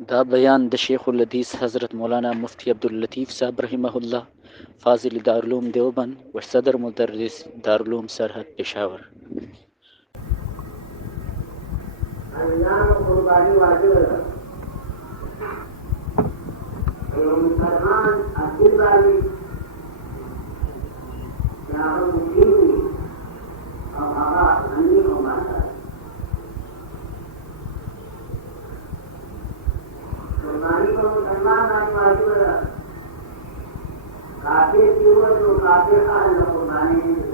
दा बयान द शेखुल हदीस हज़रत मौलाना मुफ्ती अब्दुल लतीफ़ साहब रहिमहुल्लाह फ़ाज़िल दारुल देवबंद व सदर मुदर्रिस दारुल सरहद पेशावर। कुर्बानी वाजिब है। मुसलमान अकील वाली या मुस्लिम और हवा अन्य को मानता है। कुर्बानी को मुसलमान आने वाजिब है। काफिर की हो तो काफिर का अल्लाह कुर्बानी नहीं दे।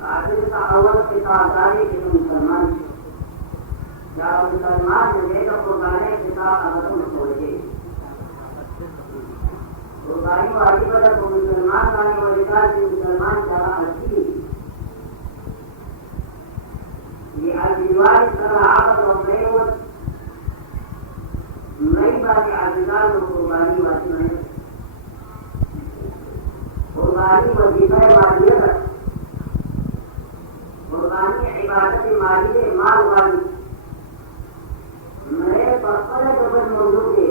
काफिर का अवल के साथ कि मुसलमान या मुसलमान मिलेगा कुर्बानी के साथ अवल छोड़े। कुर्बानी वाली वजह को मुसलमान लाने वाली बात की मुसलमान ज्यादा अच्छी ये अजीवार तरह आदत और नई बात अजीदार को कुर्बानी वाली नहीं। कुर्बानी वजीफा वाली है। कुर्बानी इबादत माली है माल वाली नए पत्थर जबल मौजूद है।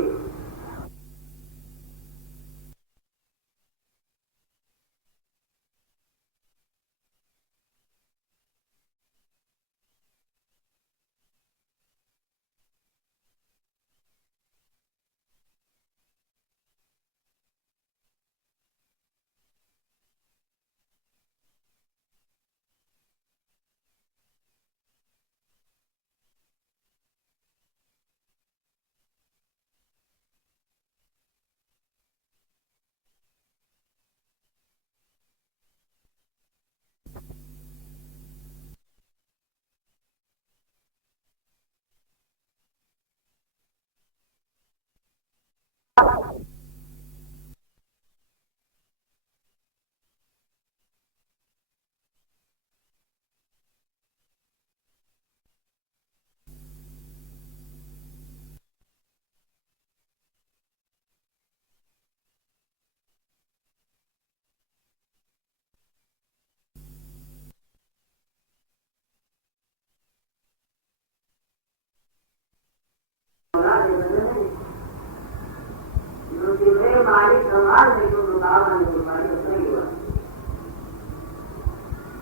मालिक समाज में जो मुकाबला कुर्बानी उसका ही हुआ।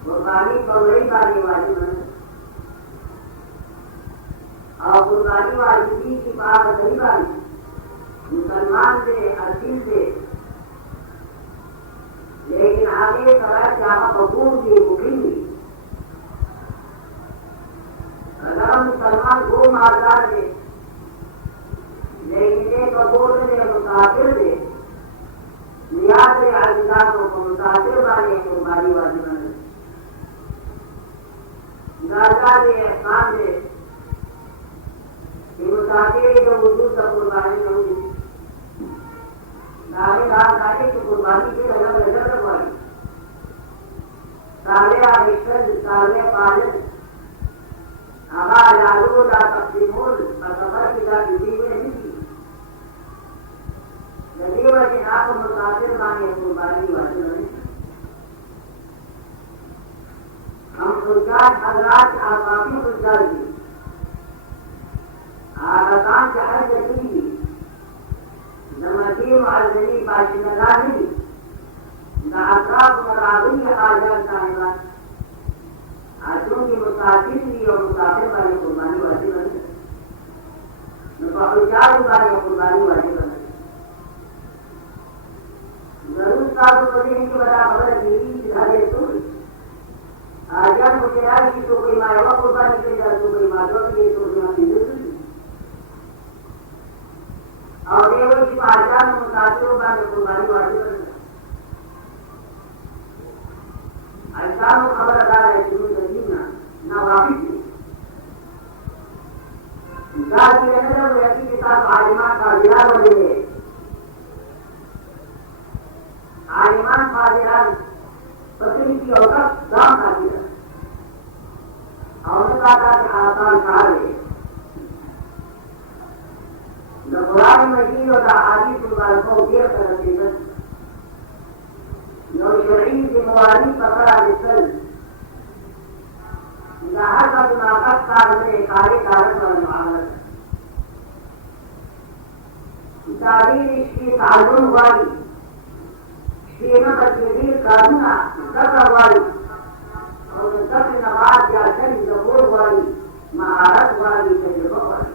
कुर्बानी पगड़ी वाली वाली और कुर्बानी वाली की बात सही वाली मुसलमान से असील से लेकिन आगे सवाल क्या बकूर की मुकिम हुई। अगर हम मुसलमान को मारता थे लेकिन एक बकूर ने मुसाफिर थे नियाज अजीदारों को मुसाफिर वाले कुर्बानी वाली बने एहसान दे कि मुसाफिर जो वजूद का कुर्बानी होगी दावेदार दावे की कुर्बानी की अलग नजर रखवाई साले आविष्कर साले पालन आगा लालू दा तकसीमुल बसबर की दा किसी में नहीं थी नजीब के नाक मुसाफिर माने कुर्बानी वाली बने। हम सुल्तान हजरात आकाफी गुजार की आदतान चाहे जती नमकीम आजमी बाशिनगानी नाअत्राफ मराबी आजाद साहिबा आजों की मुसाफिर भी और मुसाफिर वाली कुर्बानी वाली बने। मुसाफिर वाली कुर्बानी वाली बने। जरूर साहब बने की बड़ा खबर दीदी सिखाए तो आजाद मुझे आज की तो कोई मारवा कुर्बानी के लिए तो कोई मारवा के लिए तो कोई और देवर की आजाद मुसाफिरों का कुर्बानी वाली अल्लाह को खबर अदा है कि मुझे ना वापिस जाति रहने व्यक्ति के साथ आलिमान का जिला बने आलिमान फाजिरान पत्नी की औरत दाम का दिया औरत का आसान कार्य कुरान मजीद और अहादीस कुरान को देर करते हैं जो शरई जिम्मेवारी पकड़ा निकल जहाँ का मुनाफत कार में कार्य कारण पर मामला तारीर इसकी ताल्लुम वाली सीमा तस्वीर कानूना दर वाली और दर नवाज या जन जबोर वाली महारत वाली तजुर्बा वाली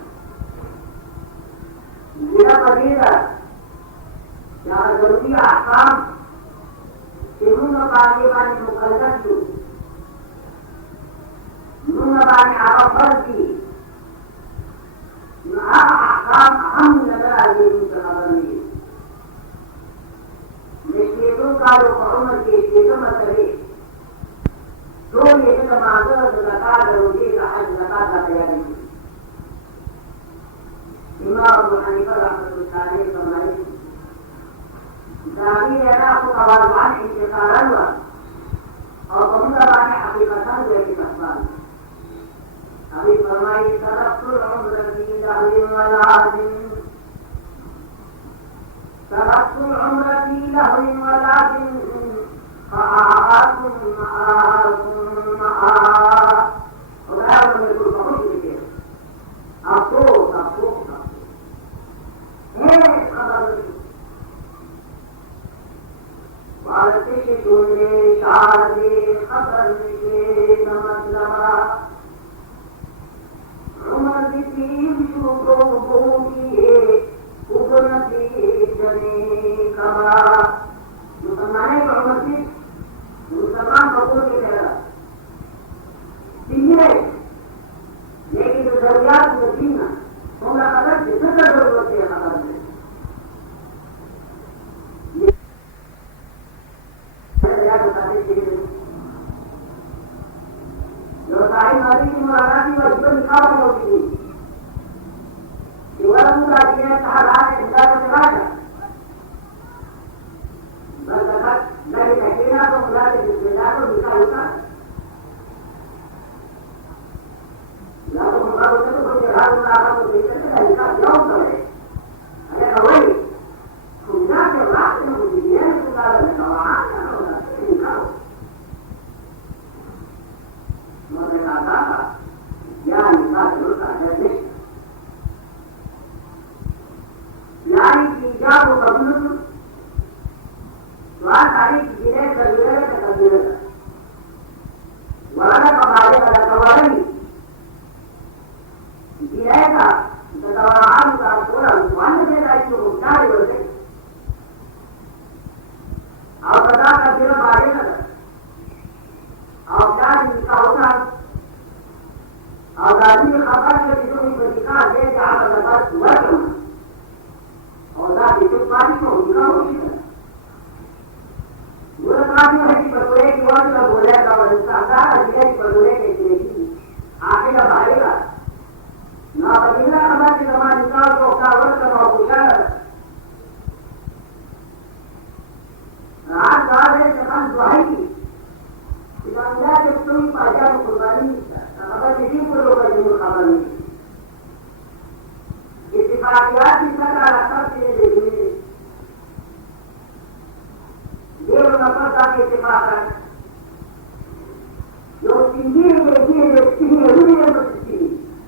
मेरा पदीदा या जरूरी आकाम सिमुना पाने वाली मुकल्लफ जो मुना पाने आवाज़ की ना आकाम हम नजर आए मुतनाबी निश्चितों का लोगों के चेतन मसले दो ये समाज ज़कात रोज़े का हज ज़कात का तैयारी इमाम अबू हनीफा रहमतुल्लाह अलैहि फरमाए दावी ऐसा को कवालवान इंतकाल हुआ और कमुदाबाने हकीकतन हुए कि तस्बान अभी फरमाई तरफ़ुल उम्र की लहवी वलादिन तरफ़ुल उम्र की लहवी वलादिन आकुम खुदा ने कुछ बहुत लिखे अफसोस भारतीय शून्य शादी खबर के नमस्लमा उमर की शुभो भूमिए उबनती जने कबा मुसलमान को उमर की मुसलमान कबूल नहीं करेगा ठीक है लेकिन जो जरूरियात को जीना उनका कदर जितना जरूरत है खबर में व्यवसाय नारी की मुरादाती व जीवन निकाल होती है केवल मुद्दा दिया कहा रात इंदा को चला जा नहीं कहना तो मुद्दा के जिम्मेदार को निकाल होता या तो मुद्दा होता तो कोई जगह मुद्दा को देखकर के निकाल क्यों करे अरे वही मुद्दा के रात में मुझे ये मुद्दा निकाल निकाल मैंने कहा था या निकाल जरूर का है यानी कि जब वो कबूल वहाँ सारी चीजें कबूल का कबूल वहाँ का बारे वाला कवाल नहीं जिले का दवाआन का पूरा वन में का जो उठाए होते और पता का फिर बारे का और क्या इनका होता और आदमी खबर के जो भी बदिका दे जहाँ लगा हुआ और दादी तो पानी को उनका होती है वो काफी है कि बतौरे की बात का बोले का बंदा का जिले की बतौरे के जिले आगे का भाईगा ना बदलना खबर के जमाने निकाल को का वर्ष का पूछा आज बात है जहां दुआई की इमानदार के तुम पाजा कुर्बानी खबर किसी को लोग नहीं खबर नहीं इत्तिफाकियात की सरकार असर से देखिए ये नफरत का इत्तिफाक है जो सिंधी देखिए जो सिंधी अभी नहीं बचती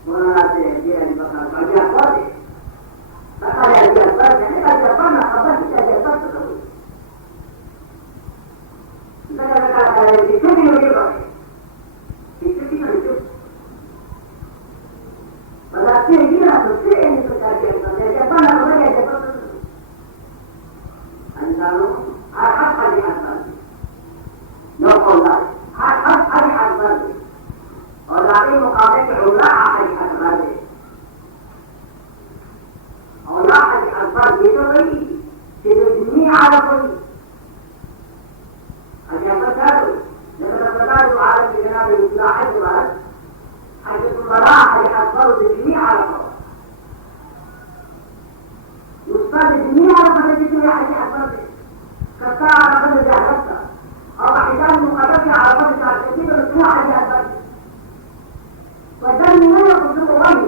बोलना से ये बता बढ़िया कर दे बता दिया कर देने का जापान खबर की चाहिए सब तो किसी भी नहीं बात किसी भी नहीं बताते हैं कि ना तो से नहीं पता क्या करते हैं जापान खबर है जापान अंदाज़ों हर पानी आता है नो कोला हर पानी आता है और आगे मुकाबले के उल्ला आखिरी आता है और आखिरी आता ये तो नहीं कि जो दुनिया आ रही अभी आप बता दो जब बता दो आगे के जनाब इस्लाह के बाद आगे तो बड़ा है अकबर दुनिया आ रहा उसका दुनिया आ रहा है जिसमें आगे अकबर करता आ रहा है जागता और आगे मुकद्दर के आरंभ में जाते थे तो क्यों आगे अकबर वजन नहीं है कुछ तो वही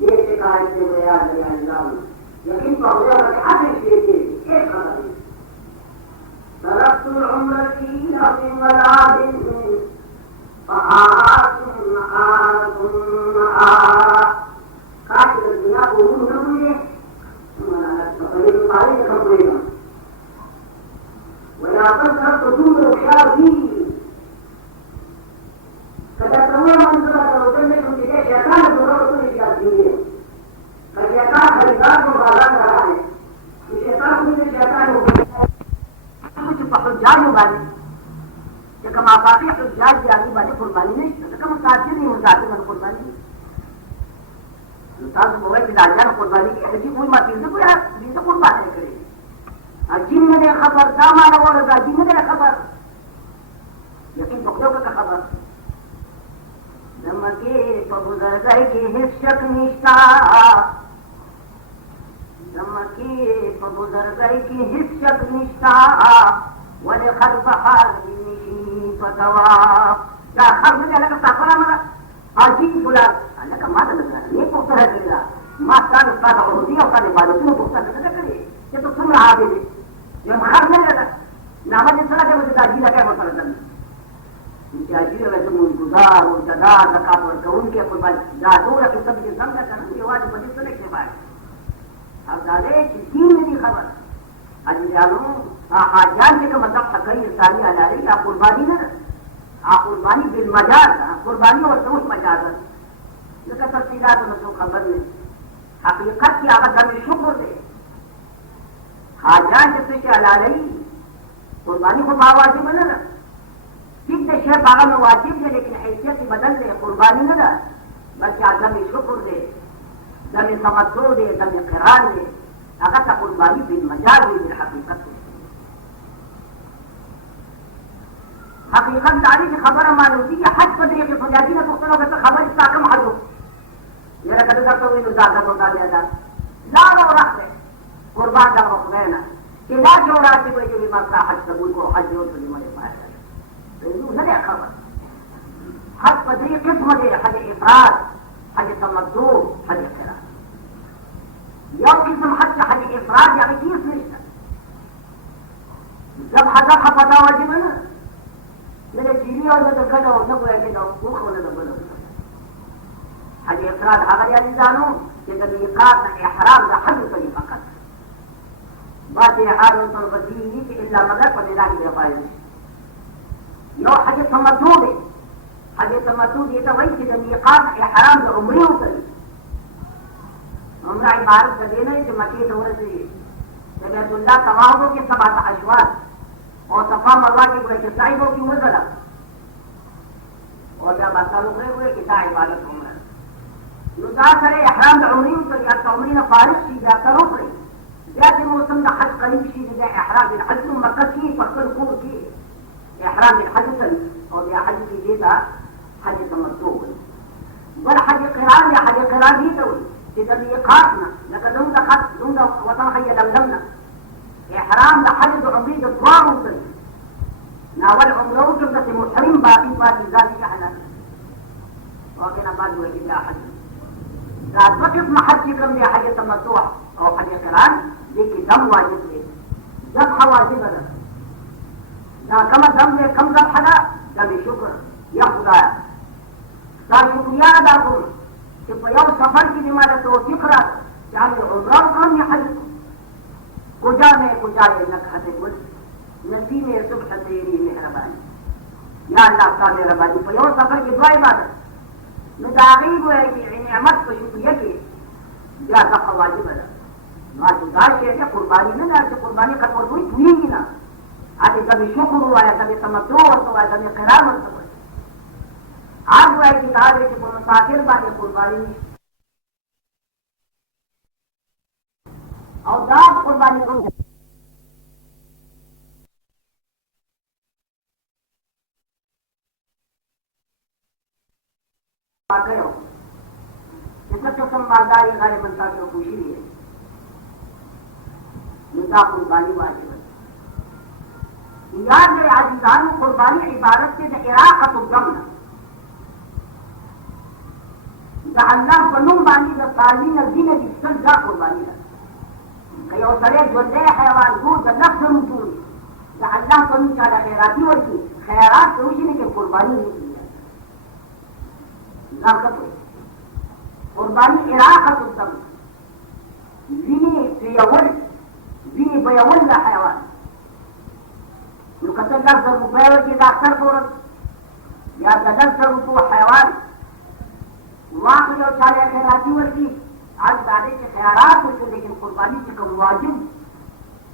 ये शिकायत से बयान दिया अल्लाह यकीन पहुंचा कि आखिर के एक खबर तरफ़ुल उम्र की लहवी वलादिन काश दुनिया को न भूले शैतान को बाधा कर रहा है, शैतान को शैतान हो कुछ हुज्जाज वाले कम आफाकी हुज्जाज की आगे वाले कुर्बानी नहीं कम मुसाफिर नहीं मुसाफिर में कुर्बानी मुसाफिर मोबाइल बिलाजान कुर्बानी की ऐसी कोई माफी से कोई जिनसे कुर्बानी करेगी जिन में खबर दामाना वो रजा जिन में खबर यकीन टुकड़ों का खबर नमके तो गुजर गए कि हिस्सक निष्ठा नमके तो गुजर गए कि हिस्सक निष्ठा वले खल्फ हालिनी फतवा क्या खल्फ में अलग सफरा मना आजी बुला अलग माता लगा ये पुत्र है तेरा माता का होती है उसका बात तुम पुत्र लगा करे ये तो सुन रहा है ये खल्फ में लगा नाम ने सुना कि मुझे दादी लगा है मतलब उनके आजीर वैसे गुजार और जदा जकात और उनके कुर्बानी जादू रखे सब के समझा करना ये वाद बड़ी सुने के बाद अब दादे तीन में भी खबर आज जानो आजान से का मतलब सकई इंसानी आ रही आप कुर्बानी ना आप कुर्बानी बिल मजाज कुर्बानी और सोच मजाज लेकिन तफसीलात में तो खबर नहीं हकीकत की आवाज में शुक्र दे आजान से आ रही कुर्बानी को बावाजी बने ना सिद्ध शेख बागा में वाजिब है लेकिन हैसियत बदल दे कुर्बानी न ना बल्कि आदम शुक्र दे दम तमत्तो दे दम क़रार दे अगर का कुर्बानी बिल मजाज हुई बिल हकीकत हकीकत दारी की खबर मालूम थी कि हज पदरी के फजाजी ने पुख्तन हो गए तो खबर इसका कम हज हो मेरा कदर करते हुए नुजात होता लिया था लारो रख ले कुर्बान का हुक्म ना कि ला जो रात को जो बीमार का हज कबूल को हज हो तो मरे पाए नहीं खबर हज पदरी किस्म दे हज इफराद हज तमद्दु हज क़रार यह किस्म हज इफराद यानी 30 निष्ठा जब हज का पता वाजिब है ना मेरे जीवी और मैं देखा जाओ न कोई ना भूख होने तो बोलो हज इफराद अगर यानी जानो कि जब इफराद ना इहराम का हज तो फकत बात इहराम तो बदली कि इल्ला मगर पदेला की बेफायदा यो हज तमद्दु है हज तमद्दु ये तो वही कि जब इक़ाम इहराम में उम्रे उतरी उम्रा इबारत का देना है जो मक्के दौर से जब अब्दुल्लाह तवाफ़ों के सबात अशवात और सफा मरवा के हुए कि साहिबों की उम्र गला और जब असर उमरे हुए कि सा इबादत उम्र युदा करे इहराम में उम्री उतरी या उम्री ने फारिश की या असर उतरी जैसे मौसम का हज करीब की जगह इहराम बिल हज मक्का की फसल को की इहराम बिल और या हज की जेदा हज तमत्तु बल हज क़रार या हज क़रार ही तो कि जब ये खासना लकदम का खास दूंगा वतन है लमलमना इहराम ला हज उम्री जो दुआ उतरी नावल उम्रों के बस मुहरिम बाकी बाकी जाती का हालत और के ना बाद हुए कि हज रात वक्त में हज की कम या हज तमत्तु और हज क़रार लेकिन दम वाजिब है जब वाजिब है ना कम दम में कम दम हदा दम शुक्र या खुदा ता शुक्रिया अदा करो कि पयाव सफर की दिमाग तो फिक्रा यानी उम्रा काम या हज कुजा में कुजा ले नखते गुल नसी में सुबह तेरी मेहरबानी या अल्लाह का मेहरबानी पयाव सफर की दुआ इबादत मुदागी को है कि नेमत को शुक्रिया की या का वाजिब है ना जुदार के कुर्बानी में ना कुर्बानी का कोई हुई ना आगे कभी शुक्र हुआ है कभी तमत्तु हुआ है कभी क़रार हुआ है आज हुआ है कि कहा कि मुसाफिर बाकी कुर्बानी और दाद कुर्बानी को इसमें तो संवादारी गाले बनता तो खुशी है निकाह कुर्बानी वाजिब है याद है आजीजान कुर्बानी इबारत से इराक़त उद्दम अल्लाह बनूं बानी न साली न दिन की सजा कुर्बानी है कयो सरे जोले हैवान को जन्नत जरूर पूरी अल्लाह बनूं चाला खैराती और की खैरात रोशनी के कुर्बानी नहीं की है लाकत कुर्बानी इराक़त उद्दम ज़िनी बयवल ला हैवान يقتل لفظ المبالغ إذا اخترت या तदस्तर को हैवान वाक़ जो चाले खैराती वर्दी आज दादे के ख्यालात होते लेकिन कुर्बानी से कम वाजिब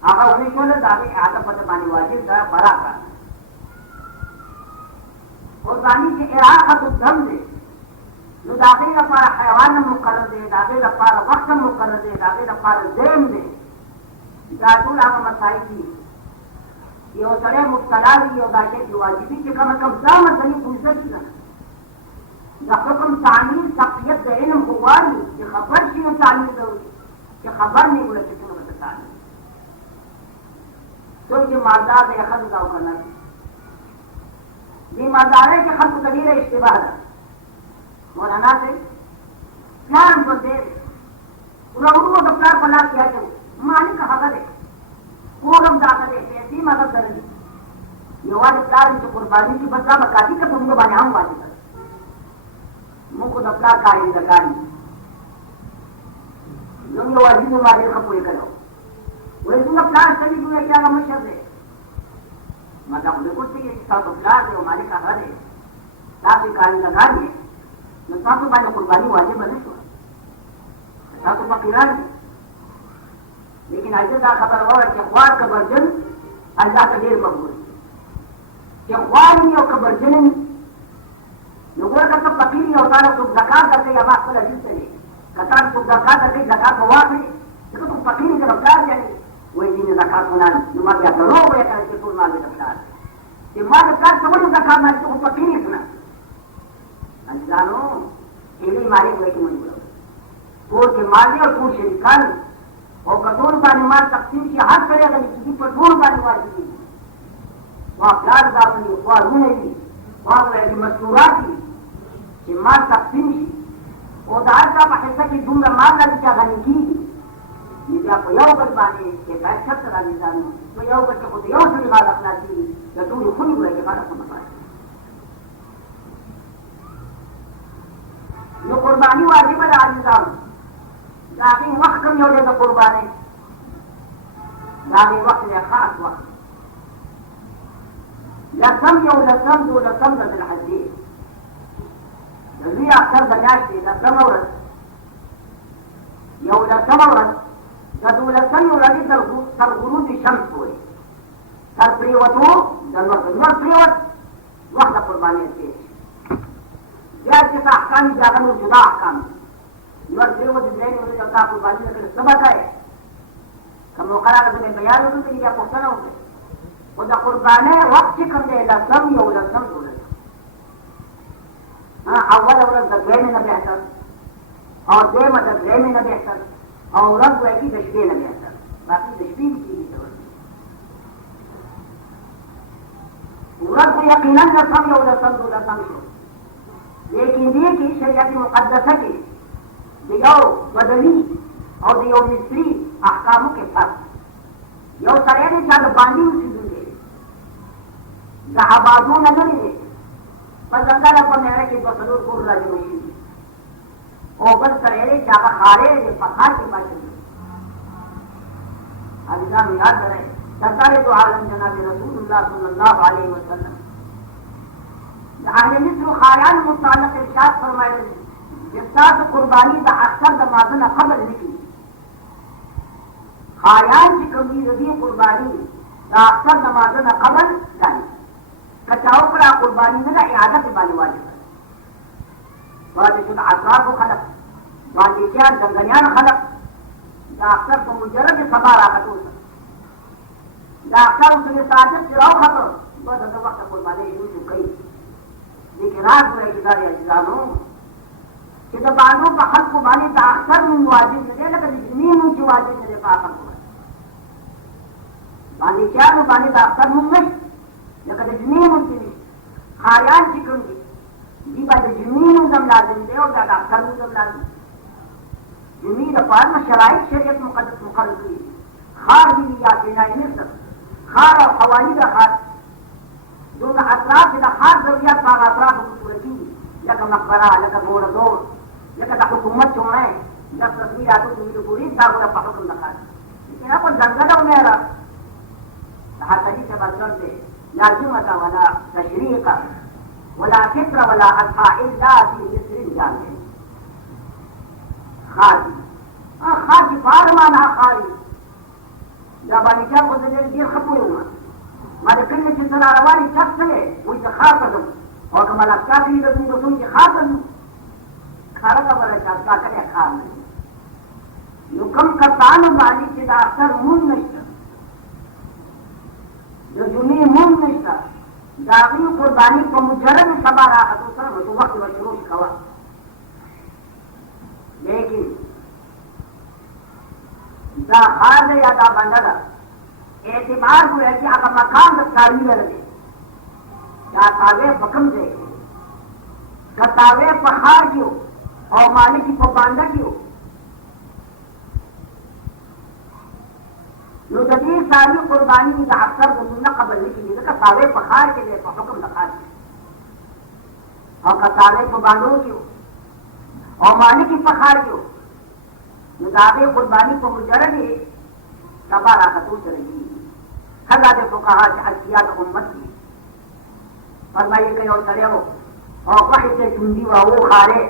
आगा उन्हें क्यों दादे आता पता पानी वाजिब था बड़ा का कुर्बानी के इराक़ा तो दम दे जो दादे का पारा हैवान मुकर्रर दे दादे का पारा वक्त मुकर्रर दे दादे का पारा देम दे जादू आगा मसाई की ये सड़े मुब्तला भी ये दाशे की वाजिबी के कम दाम सही पूछते थी ना हुक्म तालीम शख्सियत इल्म हुआरी कि खबर की तालीम जरूरी कि खबर नहीं बोले किसी को बता तालीम तो ये मालदार है खल दाव करना ये मालदार है कि खल तदीर इश्तिबाह मौलाना से प्लान को दे उन्होंने तो प्लान बना किया जो मालिक का खबर है कोरम दाखिल है ऐसी मदद करेगी ये वाले प्लान जो कुर्बानी की बदला बकाती का तुमको बनाऊं वाली मुझको दफला कायम लगानी लोग वाजिब मारे का पूरे करो वैसे ना प्लान सही हुए क्या हम शर्त है मतलब बिल्कुल सही है साथ प्लान है हमारे का हर है साथ कायम लगा दिए तो साथ में कुर्बानी वाजिब बने तो साथ फकीरान है लेकिन ऐसे का खबर हुआ कि ख्वार का वर्जन अल्लाह का ढेर मकबूल कि ख्वार नहीं और का वर्जन लोगों का तो फकीर नहीं होता है तो ज़कात करके या बात पर अजीब चले कतार तो ज़कात करके ज़कात हुआ है देखो तुम फकीर की रफ्तार जाए वही दिन ज़कात होना नुमा क्या करो वो क्या करके तुम माल रफ्तार ये माल रफ्तार समझो ज़कात मारे तो फकीर ही सुना जानो इन्हीं मारे हुए की मुझे कोर के मारने और कोर से निकाल और कटोर का निमाज तकसीम की हाथ करेगा किसी कटोर का निमाज की वहाँ प्यार दाखिली वहाँ रू नहीं वहाँ तो मशहूरा थी कि माल तकसीम थी और दार का पैसा की दूर माल लगी क्या गनी की ये क्या कोई और कर पाने के बैठ कर चला नहीं जाने तो यह करके खुद यह से निकाल रखना चाहिए या दूर खुद ही हुए के बाद समझ पाए जो कुर्बानी वाजिब है आजिज़ान लाकिन वक्त कम हो जाए तो कुर्बानी लाकिन वक्त में खास वक्त लसम यो लसम दो लसम का दिल हजी जल्दी अक्सर दनियाश दे लसम औरत यो लसम औरत जदू लसम यो लगी सर गुरु की शम्स हुए सर प्रियवतों जनवर प्रियवत वक्त कुर्बानी से जैसे अहकाम जागन और जुदा अहकाम नवर प्रियवत देने वाले चलता कुर्बानी लेकर सबक है कम मुकरा करने बयान होते हैं या पुख्ता होते उदा कुर्बाने वक्त कम दे लसम यो लसम दो हाँ अव्वल औरत दर्जे में न बेहतर और दे मदद दे में न बेहतर और औरत को ऐसी दशबे न बेहतर बाकी दशबी की चीज जरूरत औरत को यकीनन लसम यो लसम दो लसम लेकिन ये की शरीयत मुक़द्दसा की दियो मदनी और दियो मिस्री अहकामों के साथ यो सरेने चाल बांधी उसी दूसरे जहाबाजों न करे बस अंदर अपन मेरे के बसरूर को राजी मशीन और बस सरेने चाबा खारे ये पखार के बात है अल्लाह याद करे सरकार तो आलम जनाब रसूलुल्लाह सल्लल्लाहु अलैहि वसल्लम अहले मिस्र खायान मुताल्लिक़ इरशाद फरमाए जिसका कुर्बानी का अक्सर दमादन खबर लिखी खायान की कमी रदी कुर्बानी का अक्सर दमादन खबर जानी कचाओ पर कुर्बानी में ना इआदत बानी वाजिब है बात शुद्ध अतराफ को खलक बाकी क्या जंगलियान खलक या अक्सर तो मुजरद सबार आकत हो या अक्सर उसने साजिद सिराव खबर बस हर वक्त कुर्बानी यूं कही लेकिन रात में इधर जानो कि जब बालों का हक को बानी का अक्सर में वाजिब मिले लेकिन जमीन ऊंची वाजिब मिले पापा को बानी क्या में बानी का अक्सर मुंबई लेकिन जमीन ऊंची नहीं खायान चिकन की जी बात जमीन उदम लाजिम दे और ज्यादा अक्सर उदम लाजिम जमीन पर में शराइत शरीयत मुकद्दस मुकर्रर की खार भी या बिनाई मिस्र खार और हवाई का खार जो अतराफ का खास जरूरियात का अतराफ खूबसूरती या का मकबरा या का घोड़ दौड़ या का हुकूमत चुनाए या तस्वीर आतो तुम्हें पूरी दागुला पहुंच रखा लेकिन यहाँ पर जंगलों में हर तरीके से बदल दे लाजिमता वाला तशरीह का वाला फिक्र वाला अथा इल्ला फी मिस्र जाने खास خاص فارمان خالي دا باندې چا خو دې ډیر خپوي ما د کله چې سره رواني شخص ته وي ته خاطر او کومه لاسکاتي د دې دوی چې خاطر خارا کا بڑا چاہتا کرے خان نو کم کسانو باندې چې دا اثر مون نشته د جمعې مون نشته دا غي قرباني په مجرد سبا راحت سره نو وخت ورشروع کوا لیکن دا خار یا دا بندل اعتبار کو ہے کہ هغه مکان د کاری لري دا تاوی حکم دی کتاوی په خار کې او مالکی په باندې کې نو د دې ساری قرباني د اکثر د نه قبل نشي ځکه تاوی په خار کې دی په حکم د خار او کتاوی په باندې کې او مالکی په خار کې نو دا به قرباني په مجرد سبا راحتو سره دي خدا دې فقها چې حجیات امت دي فرمایي کوي او سره او وحي ته چوندي واو خاره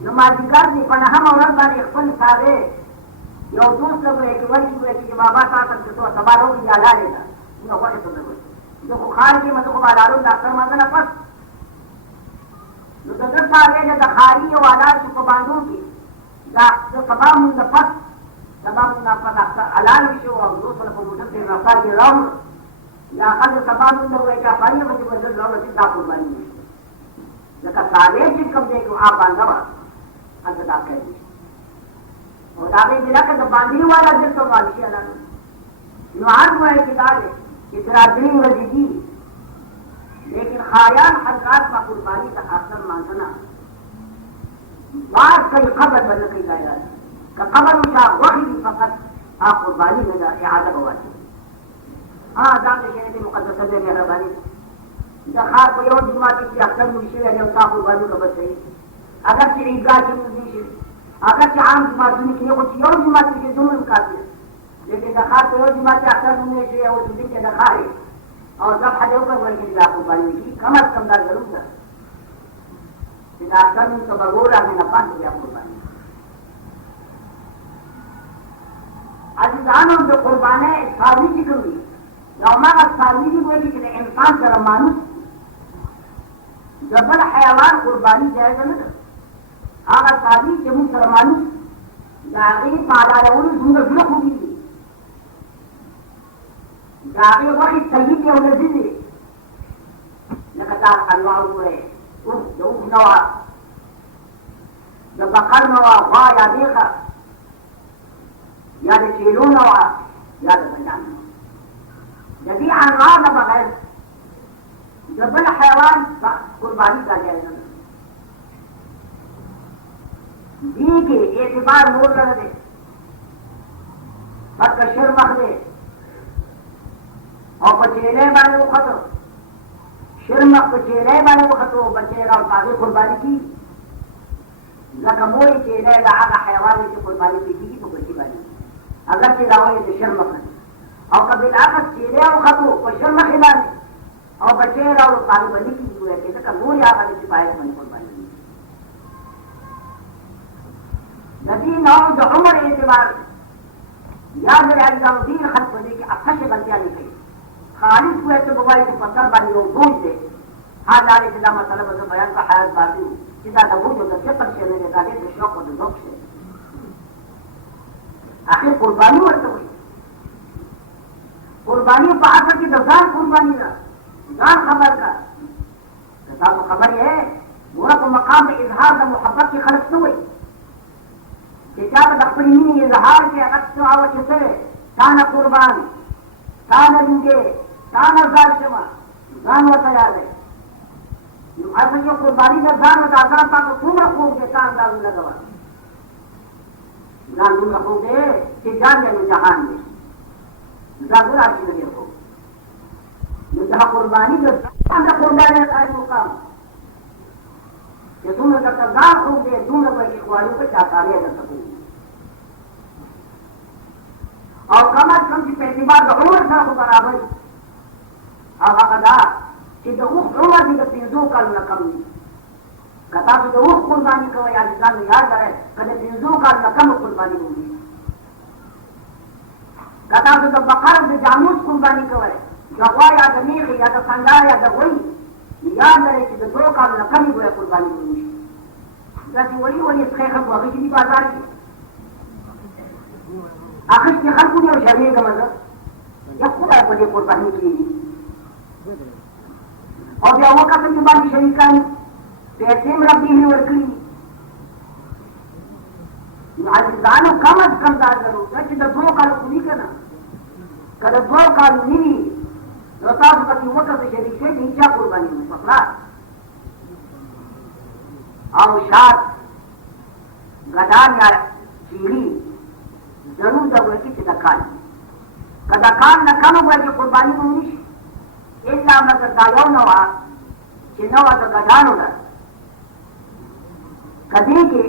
نو ما ذکر دي په نه هم ورځ باندې خپل ساده یو دوست له یو ورکی وې چې بابا تاسو ته سبا راوړي یا لاله دا نو وحي ته وې نو خو خار کې مته کو بارالو ډاکټر مانه نه پس نو دغه ساده د خاري او علاج په باندې کې دا سبا مونږ د پس سبا مونږ نه پس حلال شو او دوست له په موټر کې راځي راو یا خلک سبا مونږ وې چې پایې باندې بدل راو چې دا قرباني لکه ساده چې کوم دې کو آپ باندې ادا کوي او دا به لکه د باندې والا د څه والی نه نو هر وای چې دا چې درادري ورځي دي لیکن خایان حرکات په قرباني ته اصل مانځنه بعد کوي قبر بل کوي لایا که قبر وشا وحي فقط قرباني نه اعاده بواجب دا شی مقدسه دې مهرباني دا خار په یو جماعت کې اکثر مشي یا تاسو قرباني کوي شي اگر چې عیدګاه کې مونږ شي اگر چې عام جماعتونه کې یو جماعت کې دومره کافي لیکن دا خار په یو جماعت کې اکثر مونږ شي او دې کې دا خاري او ځکه حاجو په ورته دا قرباني کی کم از کم دا ضرور ده چې دا څنګه څه وګورا نه پاتې یا قرباني عزیزانو د قربانه ثابت کوي نو ما ثابت کوي چې انسان سره مانوس جبل حیوان قرباني جایز نه ده هغه ثابت چې موږ سره مانوس دا غي پالا ورو څنګه جوړ خوږي دا غي وحي طيب یو لذيذ لکه دا انواع وره او یو نوع د بقر نوع غوا یا بیخه یا د چیلو نوع یا د بنجان نوع د دې انواع نه بغیر د بل حیوان قرباني کا جایز نه دي کې اعتبار نور نه ده پکې شرمخ ده او په چیلې باندې وخته شرمخ په چیلې باندې وخته بچي راو تاغي قرباني کی لکه موي چیلې دا هغه حیوان چې قرباني کیږي په بچي باندې اگر چې راوي د شرمخ او قبل هغه چیلې وخته په شرمخ باندې او بچي راو تاغي باندې کیږي چې موي هغه چې پایښت باندې قرباني ندی نو د عمر اعتبار یاد لري دا دین خلق دې کې اخښه غلطیاں نه کوي خالص کوه ته بوای ته پتر باندې یو بوج دی حاضر دې دا مسله به بیان کا حیات باندې چې دا د بوج د فکر شي نه دا دې شوق او د ذوق شي اخر قرباني ورته وي قرباني په اصل کې د ځان قرباني ده ځان خبر کا تاسو خبر یې ورته مقام اظهار د محبت کې خلق شوی چې چا د خپل مینې اظهار کې هغه څه او چې څه ځان قربان ځان دې ځان ځان شمه ځان وته یاده نو اته یو قرباني د ځان د ځان تاسو څومره خوږ دي ځان دا لګوا ځان دومره خوږ دي چې ځان دې جهان دې ځان راځي دې کو نو دا قرباني د ځان د قرباني د مقام چې څومره د ځان خوږ دي څومره په اخوالو په چاکاري ده او کم از کم چې په اعتبار د عمر سره خو برابر او هغه دا چې د اوښ عمر دې د 5 کالو نه کم وي कथा तो उस कुर्बानी को या जिसान याद है कदे बिंदु का नकम कुर्बानी होगी कथा तो बकर से जामूस कुर्बानी को है जगवा या जमीन या तो संगा या जगोई याद रहे कि दो का नकम हुआ कुर्बानी होगी जैसे वही इसके खब अभी की बाजार की आखिर के खल को नहीं शरीर का मतलब या खुदा को ये कुर्बानी की और या वो का कुर्बानी शरीर का पैसे में रबी नहीं वर्कली आजिजानो कम अज कम दार करो जैसे दो काल खुली के ना कद दो काल नहीं रोतास पति वो का शरीर से नीचा कुर्बानी में पकड़ा और शाद गदान या चीली जरूर जब की चिदकान कदकान न कम हुआ कि कुर्बानी में उनिश एक नाम न दायो नवा चिन्नवा तो गदान होना कभी के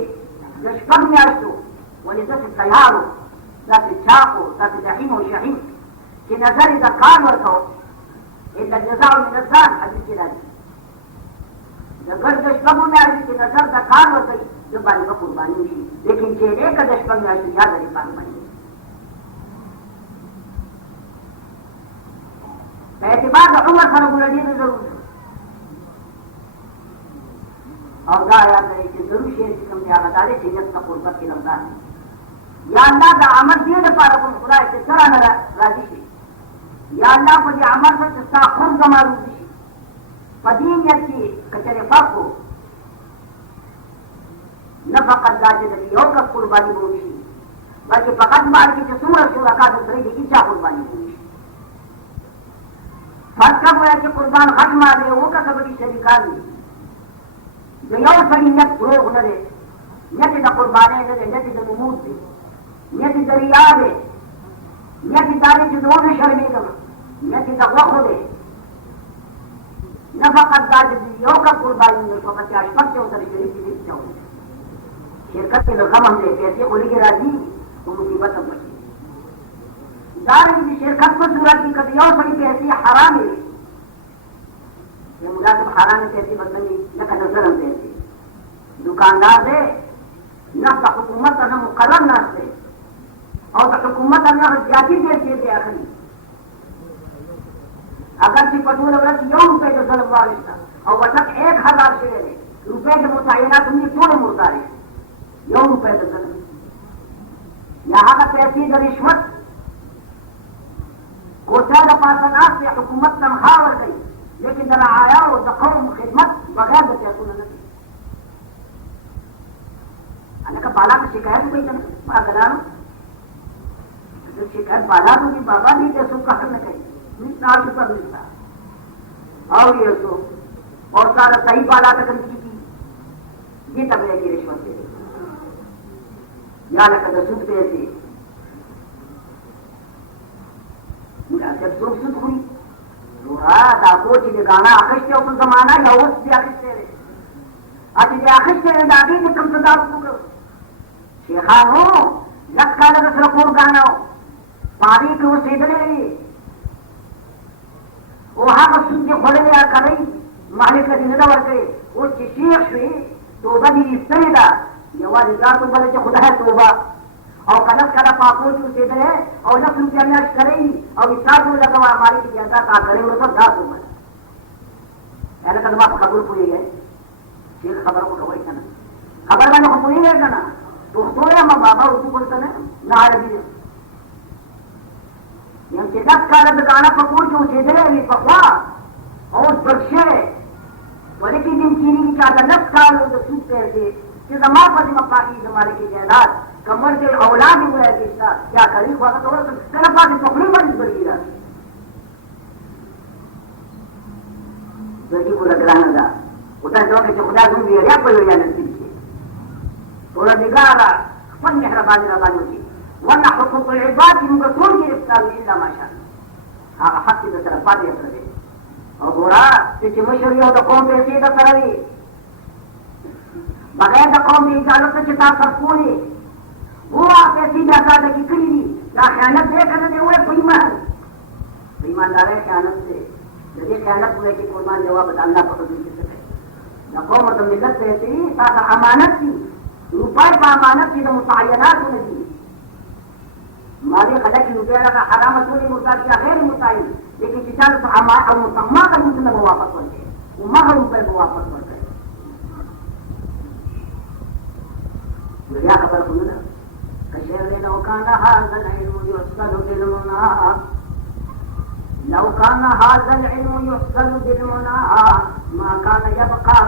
जश्पन याशो वली दस तैयारो दस चाको दस जहीम शहीम कि नजर इधर कान वर्को इधर जजाओ में नजान हदी की राजी जगर जश्पन में आजी कि नजर द कान वर्को जो बाली का कुर्बानी हुई लेकिन चेहरे का जश्पन में आजी याद रही पानी बनी एतबार उमर फरगुलजी में जरूर और याद रहे कि जरूर शेर की कम बता दे सीजत का कुर्बत की रमजान या अल्लाह का अमल दिए दे पारा को खुदा से सरा न राजी से या अल्लाह को ये अमल से सा खुद कमाल दी पदीन यति कचरे फाको न फकत जाजे नबी और का कुर्बानी बोली बल्कि फकत मार की सूर सूर का दूसरे की इच्छा कुर्बानी बोली फर्क कब है कि कुर्बान खत मारे वो का कबड्डी शरीकान जो सड़ी नत प्रो हुनरे नत द कुर्बाने ने नत द नमूद नत दरिया दे नत दारे जो दोने शर्मी का नत द वखो दे न फकत दाज यो का कुर्बानी ने तो बच्चा स्पष्ट होता है शरीक की इच्छा होती शिरकत के लोग हम दे कैसे बोली के राजी उनकी बत बची दार की शिरकत को सूरत की कदियों सड़ी कैसी हराम है ये मुलाजिम हराम कैसी बदली न का नजर दे दुकानदार दे न तो हुकूमत न मुकर्रम न दे और तो हुकूमत न जाती दे आखिरी अगर सी पटूल अगर ₹9 जो जल्द वारिस और वटक 1000 शेर है रुपए के मुतायना तुमने क्यों नहीं मुर्दा है ₹9 जो जल्द यहाँ का पैसे जो रिश्वत कोटा का पासनाथ से हुकूमत तनख्वाह बढ़ गई लेकिन जरा आया और दखल खिदमत बगैर बचे सुन नहीं का बाला की शिकायत कोई करना शिकायत बाला तो भी बाबा नहीं दे सुख कर कहीं ₹4 मिलता और ये सो और सारा सही बाला तक की ये तबले की रिश्वत दे या न सूद पैसे जब सुख हुई दाखोची गाना आखिर अपन जमाना या उस भी आखिर आज ये आखिर दादी ने कम से दाद शेखानो लत काले का सरकोर गाना पानी के वो सेदले वहां का सुन के खोले या करे मालिक का दिन दवर करे वो शेख से तोबा दी इस्तेदा ये वाली जात को बोले खुदा है तोबा और कलक कला पाको जो सेदले और न सुन के अन्याय करे और इसाब में लगा हमारी की जनता का करे वो सब दास होगा यानी कदम आप खबर पूरी है शेख खबर को वही था ना खबर मैंने को पूरी है ना तो सोया मैं बाबा उसको बोलता ना ना अरबी ये चिदक काला दुकाना पकूर के उछेदले ये पकवा और बख्शे बोले कि दिन चीनी की चादर नफ्स काल तो सूट पैसे कि जमा पर मपाकी हमारे की जायदाद कमर के औलाद हुआ है किसका क्या खरीद हुआ तो तेरा पास पकड़ी बड़ी बड़ी रही बेटी को लग रहा था उधर जो कि खुदा दूं भी है कोई या नहीं थोड़ा निगारा अपन मेहरबानी रबानी होती वरना हुकूक इबाद की मुकसूर की गिरफ्तार इल्ला माशाअल्लाह हां हक की तरफ बातें कर दे और गोरा कि मशरियों तो कौन पैसे का करवी बगैर तो कौन की इजाजत से किताब सब पूरी वो आप ऐसी जाता है कि कहीं या खयानत दे करने हुए ईमानदार है खयानत से यदि खयानत हुए कि कुर्बान जवाब अल्लाह पकड़ नहीं सकते न कौम तो मिलत कहती ताकि अमानत की रुपये पर अमानत की तो मुतयनात होगी माली खड़ा की रुपया का हराम असली मुद्दा किया गैर मुतायन लेकिन किसान तो और मुसम्मा का मुद्दा में वापस पड़ गए उम्मा का रुपये को वापस पड़ गए क्या खबर सुनो ना कशेर लौ काना हाज़ल इल्मु युहसनु बिल मुना लौ काना हाज़ल इल्मु युहसनु बिल मुना मा काना यबका